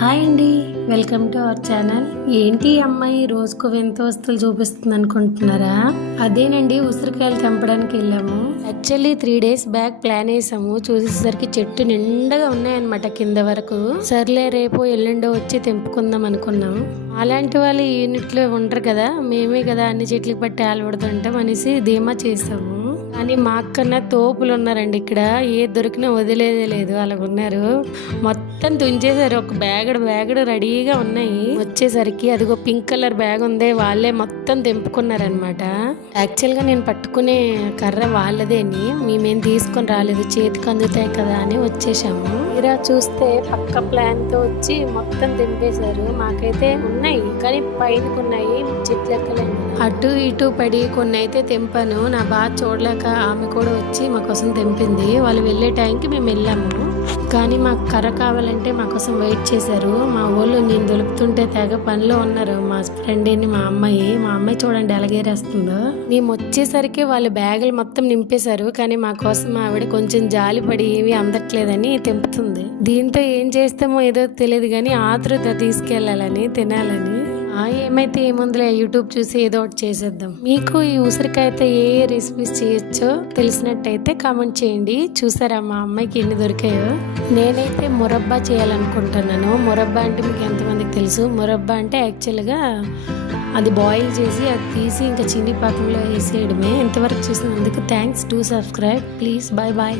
Hi అండి, welcome to our channel. ఏంటి ఈ అమ్మాయి రోజుకు వింత వస్తువులు చూపిస్తుంది అనుకుంటున్నారా? అదేనండి, ఉసిరికాయలు తెంపడానికి వెళ్ళాము. యాక్చువల్లీ 3 days బ్యాక్ ప్లాన్ వేసాము. చూసేసరికి చెట్టు నిండగా ఉన్నాయన్నమాట కింద వరకు. సర్లే రేపు ఎల్లుండో వచ్చి తెంపుకుందాం అనుకున్నాం. అలాంటి వాళ్ళు ఈ యూనిట్ లో ఉండరు కదా, మేమే కదా అన్ని చెట్లకి పట్టి ఆలబడుతుంటాం అనేసి ధీమా చేసాము. కానీ మాకన్నా తోపులు ఉన్నారండి ఇక్కడ. ఏ దొరికినా వదిలేదే లేదు, అలాగున్నారు. మొత్తం తుంచేశారు. ఒక బ్యాగ్ రెడీగా ఉన్నాయి. వచ్చేసరికి అదిగో పింక్ కలర్ బ్యాగ్ ఉంది, వాళ్ళే మొత్తం తెంపుకున్నారనమాట. యాక్చువల్ గా నేను పట్టుకునే కర్ర వాళ్ళదేని, మేమేం తీసుకొని రాలేదు, చేతికి అందుతాయి కదా అని వచ్చేసాము. ఇలా చూస్తే పక్క ప్లాన్ తో వచ్చి మొత్తం తెంపేశారు. మాకైతే ఉన్నాయి కానీ పైన ఉన్నాయి, చెట్లు ఎక్కలేము. అటు ఇటు పడి కొన్ని అయితే తెంపాను. నా బాగా చూడలేక ఆమె కూడా వచ్చి మా కోసం తెంపింది. వాళ్ళు వెళ్ళే టైంకి మేము వెళ్ళాము. కానీ మాకు కర్ర కావాలంటే మా కోసం వెయిట్ చేశారు. మా వాళ్ళు నేను దొలుపుతుంటే తెగ పనిలో ఉన్నారు. మా ఫ్రెండ్ ఏంటి మా అమ్మాయి చూడండి ఎలాగేరేస్తుందో. మేము వచ్చేసరికి వాళ్ళు బ్యాగులు మొత్తం నింపేశారు. కానీ మా కోసం ఆవిడ కొంచెం జాలిపడి ఏమీ అందట్లేదని తెంపుతుంది. దీంతో ఏం చేస్తామో ఏదో తెలియదు కానీ ఆతృత తీసుకెళ్లాలని, తినాలని. ఏమైతే ఏముందిలే, యూట్యూబ్ చూసి ఏదో ఒకటి చేసేద్దాం. మీకు ఈ ఉసిరికాయతో ఏ రెసిపీస్ చేయొచ్చో తెలిసినట్టయితే కామెంట్ చేయండి. చూసారా మా అమ్మాయికి ఎన్ని దొరికాయో. నేనైతే మురబ్బా చేయాలనుకుంటున్నాను. మురబ్బా అంటే మీకు ఎంతమందికి తెలుసు? మురబ్బా అంటే యాక్చువల్గా అది బాయిల్ చేసి అది తీసి ఇంకా చిన్ని పాకంలో వేసేయడమే. ఇంతవరకు చూసినందుకు thanks. To subscribe please. Bye bye.